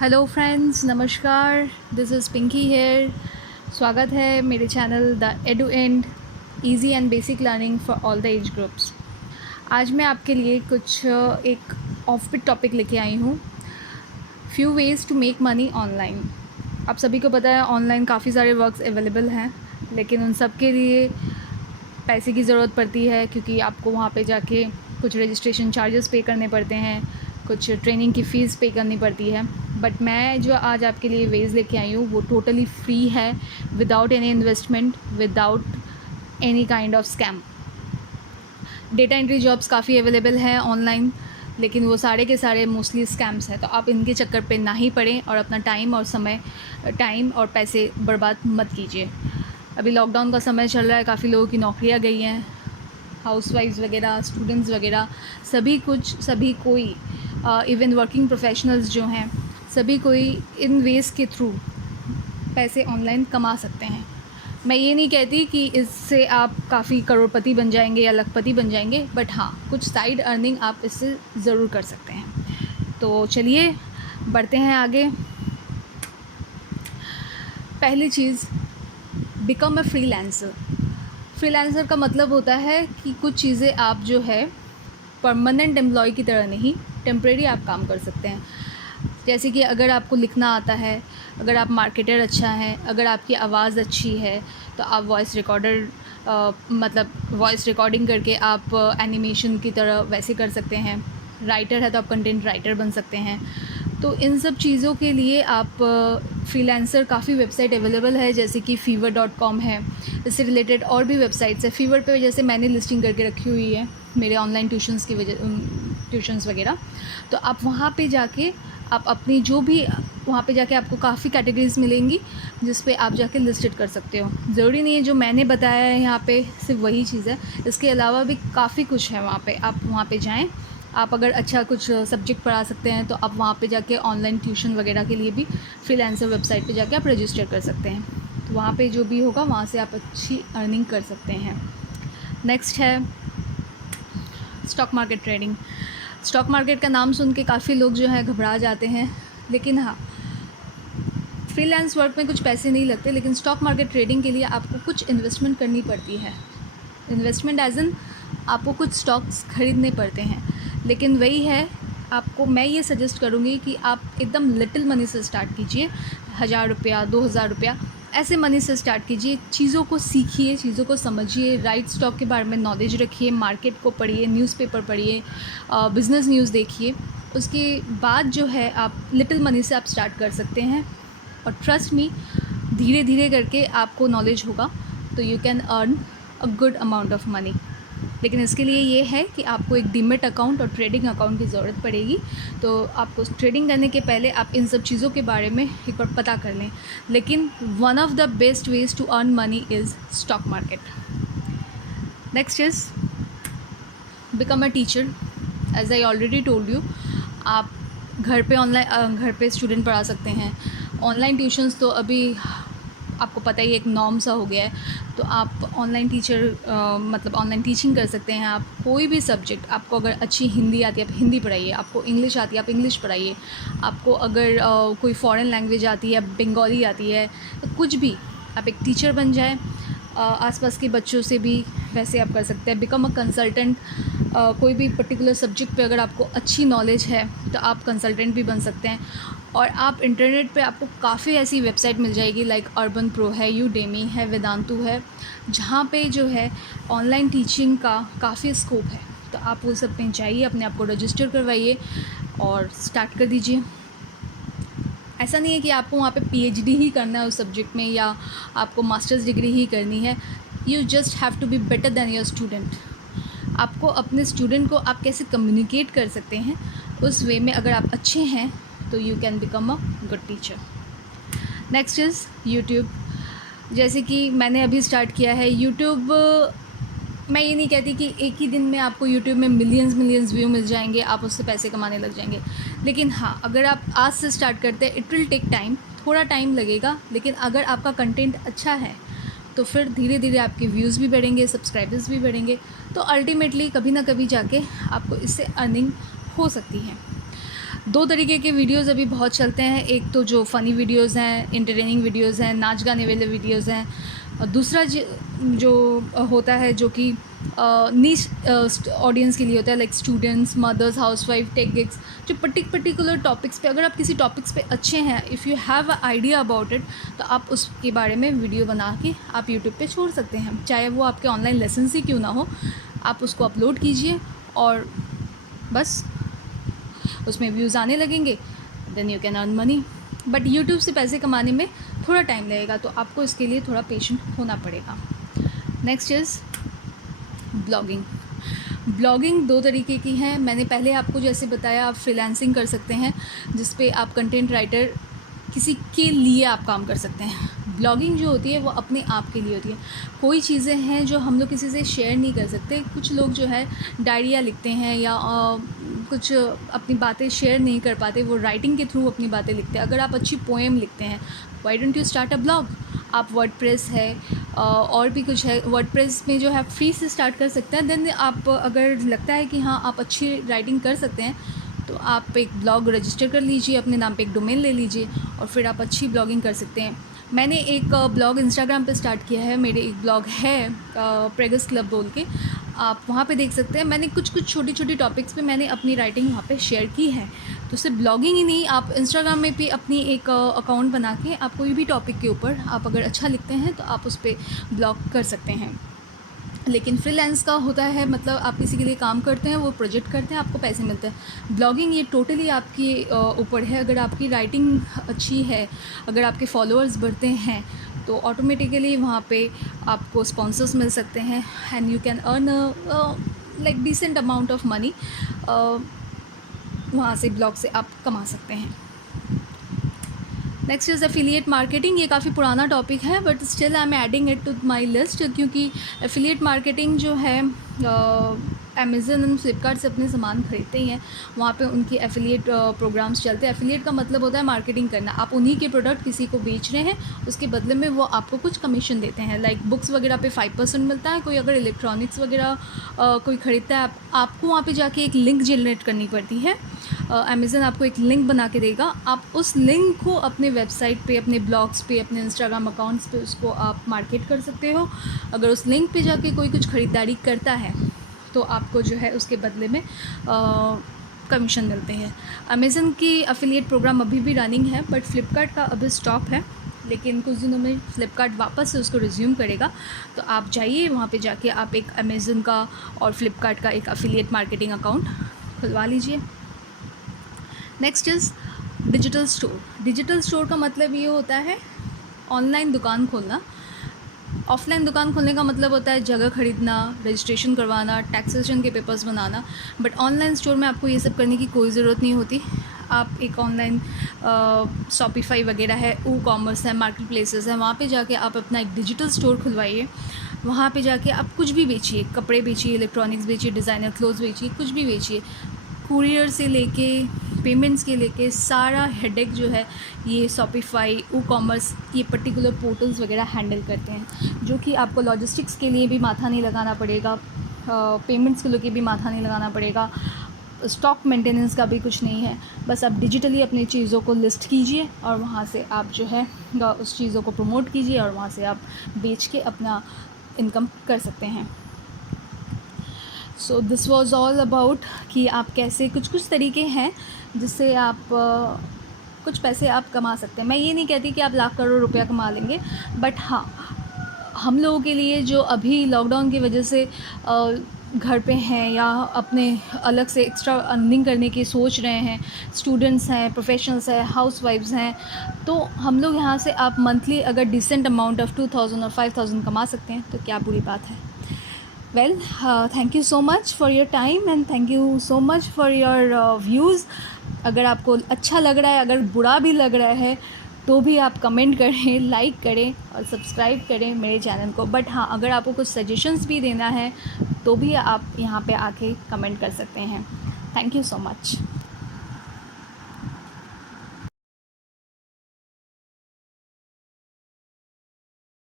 Hello friends, नमस्कार। This is Pinky here. स्वागत है मेरे channel the edu and easy and basic learning for all the age groups. आज मैं आपके लिए कुछ एक ऑफ बिट टॉपिक लेके आई हूँ। Few ways to make money online. आप सभी को पता है ऑनलाइन काफ़ी सारे वर्क्स अवेलेबल हैं, लेकिन उन सब के लिए पैसे की ज़रूरत पड़ती है, क्योंकि आपको वहाँ पे जाके कुछ रजिस्ट्रेशन चार्जेस पे करने पड़ते हैं, कुछ ट्रेनिंग की फ़ीस पे करनी पड़ती है। बट मैं जो आज आपके लिए वेज़ लेके आई हूँ वो टोटली फ्री है, without any investment, without any kind of scam. Data entry jobs काफ़ी अवेलेबल हैं ऑनलाइन, लेकिन वो सारे के सारे मोस्टली स्कैम्स हैं। तो आप इनके चक्कर पे ना ही पड़ें और अपना टाइम और पैसे बर्बाद मत कीजिए। अभी लॉकडाउन का समय चल रहा है, काफ़ी लोगों की नौकरियां गई हैं, हाउसवाइफ्स वगैरह, स्टूडेंट्स वगैरह, सभी कोई इवन वर्किंग प्रोफेशनल्स जो हैं, सभी कोई इन वेज के थ्रू पैसे ऑनलाइन कमा सकते हैं। मैं ये नहीं कहती कि इससे आप काफ़ी करोड़पति बन जाएंगे या लखपति बन जाएंगे, बट हाँ, कुछ साइड अर्निंग आप इससे ज़रूर कर सकते हैं। तो चलिए बढ़ते हैं आगे। पहली चीज़, बिकम अ फ्रीलांसर। फ्रीलांसर का मतलब होता है कि कुछ चीज़ें आप जो है परमानेंट एम्प्लॉय की तरह नहीं, टेम्प्रेरी आप काम कर सकते हैं। जैसे कि अगर आपको लिखना आता है, अगर आप मार्केटर अच्छा हैं, अगर आपकी आवाज़ अच्छी है, तो आप वॉइस रिकॉर्डिंग करके आप एनिमेशन की तरह वैसे कर सकते हैं। राइटर है तो आप कंटेंट राइटर बन सकते हैं। तो इन सब चीज़ों के लिए आप फ्रीलांसर काफ़ी वेबसाइट अवेलेबल है, जैसे कि fiverr.com है। इससे रिलेटेड और भी वेबसाइट्स है। फीवर पे जैसे मैंने लिस्टिंग करके रखी हुई है मेरे ऑनलाइन ट्यूशन्स वगैरह। तो आप वहाँ पे जाके आप अपनी जो भी वहाँ पे जाके आपको काफ़ी कैटेगरीज़ मिलेंगी जिस पे आप जाके लिस्टेड कर सकते हो। ज़रूरी नहीं है जो मैंने बताया है यहाँ पे सिर्फ वही चीज़ है, इसके अलावा भी काफ़ी कुछ है वहाँ पे। आप वहाँ पे जाएँ। आप अगर अच्छा कुछ सब्जेक्ट पढ़ा सकते हैं तो आप वहाँ पे जाके ऑनलाइन ट्यूशन वगैरह के लिए भी फ्रीलांसर वेबसाइट पे जाके आप रजिस्टर कर सकते हैं। तो वहाँ पे जो भी होगा वहाँ से आप अच्छी अर्निंग कर सकते हैं। नेक्स्ट है stock market trading. Stock market का नाम सुन के काफ़ी लोग जो है घबरा जाते हैं, लेकिन हाँ, फ्रीलांस वर्क में कुछ पैसे नहीं लगते, लेकिन स्टॉक मार्केट ट्रेडिंग के लिए आपको कुछ इन्वेस्टमेंट करनी पड़ती है। इन्वेस्टमेंट एज इन आपको कुछ स्टॉक्स खरीदने पड़ते हैं, लेकिन वही है, आपको मैं ये सजेस्ट करूँगी कि आप एकदम लिटिल मनी से स्टार्ट कीजिए। 1000 रुपया, 2000 रुपया, ऐसे मनी से स्टार्ट कीजिए। चीज़ों को सीखिए, चीज़ों को समझिए, राइट स्टॉक के बारे में नॉलेज रखिए, मार्केट को पढ़िए, न्यूज़पेपर पढ़िए, बिज़नेस न्यूज़ देखिए। उसके बाद जो है आप लिटिल मनी से आप स्टार्ट कर सकते हैं, और ट्रस्ट मी, धीरे धीरे करके आपको नॉलेज होगा तो you can earn a good amount of money. लेकिन इसके लिए ये है कि आपको एक डीमेट अकाउंट और ट्रेडिंग अकाउंट की ज़रूरत पड़ेगी। तो आपको ट्रेडिंग करने के पहले आप इन सब चीज़ों के बारे में एक बार पता कर लें। लेकिन one of the best ways to earn money is stock market. Next is become a teacher. As I already told you, आप घर पे स्टूडेंट पढ़ा सकते हैं। ऑनलाइन ट्यूशन्स तो अभी आपको पता ही एक नॉर्म सा हो गया है। तो आप ऑनलाइन ऑनलाइन टीचिंग कर सकते हैं। आप कोई भी सब्जेक्ट, आपको अगर अच्छी हिंदी आती है आप हिंदी पढ़ाइए, आपको इंग्लिश आती है आप इंग्लिश पढ़ाइए, आपको अगर कोई फॉरेन लैंग्वेज आती है, बंगाली आती है, तो कुछ भी, आप एक टीचर बन जाए। आसपास के बच्चों से भी वैसे आप कर सकते हैं। Become a consultant. कोई भी पर्टिकुलर सब्जेक्ट पे अगर आपको अच्छी नॉलेज है तो आप कंसल्टेंट भी बन सकते हैं। और आप इंटरनेट पे आपको काफ़ी ऐसी वेबसाइट मिल जाएगी, लाइक अर्बन प्रो है, यूडेमी है, वेदांतु है, जहाँ पे जो है ऑनलाइन टीचिंग का काफ़ी स्कोप है। तो आप वो सब पे जाइए, अपने आप को रजिस्टर करवाइए और स्टार्ट कर दीजिए। ऐसा नहीं है कि आपको वहाँ पे पीएचडी ही करना है उस सब्जेक्ट में, या आपको मास्टर्स डिग्री ही करनी है। You just have to be better than your student. आपको अपने स्टूडेंट को आप कैसे कम्युनिकेट कर सकते हैं, उस वे में अगर आप अच्छे हैं तो you can become a good teacher. Next is YouTube. जैसे कि मैंने अभी स्टार्ट किया है यूट्यूब। मैं ये नहीं कहती कि एक ही दिन में आपको यूट्यूब में मिलियंस व्यू मिल जाएंगे, आप उससे पैसे कमाने लग जाएंगे। लेकिन हाँ, अगर आप आज से स्टार्ट करते हैं, इट विल टेक टाइम, थोड़ा टाइम लगेगा, लेकिन अगर आपका कंटेंट अच्छा है तो फिर धीरे धीरे आपके व्यूज़ भी बढ़ेंगे, सब्सक्राइबर्स भी बढ़ेंगे। तो अल्टीमेटली कभी ना कभी जाके आपको इससे अर्निंग हो सकती है। दो तरीके के वीडियोज़ अभी बहुत चलते हैं, एक तो जो फ़नी वीडियोज़ हैं, एंटरटेनिंग वीडियोज़ हैं, नाच गाने वाले वीडियोज़ हैं, और दूसरा जो होता है जो कि नीश ऑडियंस के लिए होता है, like students, mothers, housewife, tech gigs, जो पर्टिकुलर टॉपिक्स पे, अगर आप किसी टॉपिक्स पे अच्छे हैं, if you have a idea about it, तो आप उसके बारे में वीडियो बना के आप यूट्यूब पे छोड़ सकते हैं, चाहे वो आपके ऑनलाइन लेसन्स ही क्यों ना हो। आप उसको अपलोड कीजिए और बस उसमें व्यूज़ आने लगेंगे, then you can earn money. But YouTube से पैसे कमाने में थोड़ा टाइम लगेगा, तो आपको इसके लिए थोड़ा पेशेंट होना पड़ेगा। Next is blogging. ब्लॉगिंग दो तरीके की है। मैंने पहले आपको जैसे बताया, आप फ्रीलांसिंग कर सकते हैं जिस पे आप कंटेंट राइटर, किसी के लिए आप काम कर सकते हैं। ब्लॉगिंग जो होती है वो अपने आप के लिए होती है। कोई चीज़ें हैं जो हम लोग किसी से शेयर नहीं कर सकते। कुछ लोग जो है डायरिया लिखते हैं या कुछ अपनी बातें शेयर नहीं कर पाते, वो राइटिंग के थ्रू अपनी बातें लिखते हैं। अगर आप अच्छी पोएम लिखते हैं, why don't you start a blog. आप वर्डप्रेस है और भी कुछ है, वर्डप्रेस में जो है फ्री से स्टार्ट कर सकते हैं। देन आप अगर लगता है कि हाँ आप अच्छी राइटिंग कर सकते हैं, तो आप एक ब्लॉग रजिस्टर कर लीजिए, अपने नाम पे एक डोमेन ले लीजिए और फिर आप अच्छी ब्लॉगिंग कर सकते हैं। मैंने एक ब्लॉग इंस्टाग्राम पे स्टार्ट किया है। मेरे एक ब्लॉग है प्रेगस क्लब बोल के, आप वहाँ पे देख सकते हैं। मैंने कुछ छोटी छोटी टॉपिक्स पे मैंने अपनी राइटिंग वहाँ पे शेयर की है। तो सिर्फ ब्लॉगिंग ही नहीं, आप इंस्टाग्राम में भी अपनी एक अकाउंट बना के आप कोई भी टॉपिक के ऊपर आप अगर अच्छा लिखते हैं तो आप उस पर ब्लॉग कर सकते हैं। लेकिन फ्रीलांस का होता है, मतलब आप किसी के लिए काम करते हैं, वो प्रोजेक्ट करते हैं, आपको पैसे मिलते हैं। ब्लॉगिंग ये टोटली आपके ऊपर है। अगर आपकी राइटिंग अच्छी है, अगर आपके फॉलोअर्स बढ़ते हैं, तो ऑटोमेटिकली वहाँ पे आपको स्पॉन्सर्स मिल सकते हैं and you can earn like decent amount of money. वहाँ से ब्लॉग से आप कमा सकते हैं। Next is affiliate marketing. ये काफ़ी पुराना टॉपिक है but still I am adding it to my list, क्योंकि एफिलिएट मार्केटिंग जो है अमेज़न एंड फ्लिपकार्ट से अपने सामान खरीदते ही हैं, वहाँ पे उनकी एफिलिएट प्रोग्राम्स चलते हैं। एफिलिएट का मतलब होता है मार्केटिंग करना। आप उन्हीं के प्रोडक्ट किसी को बेच रहे हैं, उसके बदले में वो आपको कुछ कमीशन देते हैं। लाइक बुक्स वगैरह पे 5% मिलता है। कोई अगर इलेक्ट्रॉनिक्स वगैरह कोई ख़रीदता है, आपको वहाँ पे जाके एक लिंक जनरेट करनी पड़ती है। अमेज़न आपको एक लिंक बना के देगा, आप उस लिंक को अपने वेबसाइट पे, अपने ब्लॉग्स पे, अपने इंस्टाग्राम अकाउंट्स पे उसको आप मार्केट कर सकते हो। अगर उस लिंक पे जाके कोई कुछ ख़रीदारी करता है तो आपको जो है उसके बदले में कमीशन मिलते हैं। अमेज़न की एफिलिएट प्रोग्राम अभी भी रनिंग है बट फ्लिपकार्ट का अभी स्टॉप है, लेकिन कुछ दिनों में फ्लिपकार्ट वापस से उसको रिज्यूम करेगा। तो आप जाइए वहाँ पे जाके आप एक अमेज़न का और फ्लिपकार्ट का एक एफिलिएट मार्केटिंग अकाउंट खुलवा लीजिए। Next is digital store. Digital store का मतलब ये होता है ऑनलाइन दुकान खोलना। ऑफ़लाइन दुकान खोलने का मतलब होता है जगह खरीदना, रजिस्ट्रेशन करवाना, टैक्सेशन के papers banana. But online store में आपको ये सब करने की कोई ज़रूरत नहीं होती। आप एक ऑनलाइन शॉपिफाई वगैरह है, ई कॉमर्स है, मार्केट प्लेसेस है, वहाँ पे जाके आप अपना एक डिजिटल स्टोर खुलवाइए। वहाँ पे जाके आप कुछ भी बेचिए, कपड़े बेचिए, इलेक्ट्रॉनिक्स बेचिए, डिज़ाइनर क्लोथ्स बेचिए, कुछ भी बेचिए। कुरियर से लेके पेमेंट्स के लेके सारा हेडेक जो है ये शॉपिफाई, ई कॉमर्स, ये पर्टिकुलर पोर्टल्स वगैरह हैंडल करते हैं, जो कि आपको लॉजिस्टिक्स के लिए भी माथा नहीं लगाना पड़ेगा, पेमेंट्स के लिए भी माथा नहीं लगाना पड़ेगा, स्टॉक मेंटेनेंस का भी कुछ नहीं है। बस आप डिजिटली अपनी चीज़ों को लिस्ट कीजिए और वहाँ से आप जो है उस चीज़ों को प्रमोट कीजिए और वहाँ से आप बेच के अपना इनकम कर सकते हैं। So this was all about कि आप कैसे कुछ तरीके हैं जिससे आप कुछ पैसे आप कमा सकते हैं। मैं ये नहीं कहती कि आप लाख करोड़ रुपया कमा लेंगे, बट हाँ, हम लोगों के लिए जो अभी लॉकडाउन की वजह से घर पे हैं या अपने अलग से एक्स्ट्रा अर्निंग करने की सोच रहे हैं, स्टूडेंट्स हैं, प्रोफेशनल्स हैं, हाउसवाइफ्स हैं, तो हम लोग यहाँ से आप मंथली अगर डिसेंट अमाउंट ऑफ 2000 और 5000 कमा सकते हैं तो क्या बुरी बात है। Well, thank you so much for your time and thank you so much for your views. अगर आपको अच्छा लग रहा है, अगर बुरा भी लग रहा है, तो भी आप कमेंट करें, लाइक करें और सब्सक्राइब करें मेरे चैनल को। बट हाँ, अगर आपको कुछ सजेशंस भी देना है तो भी आप यहाँ पे आके कमेंट कर सकते हैं। Thank you so much.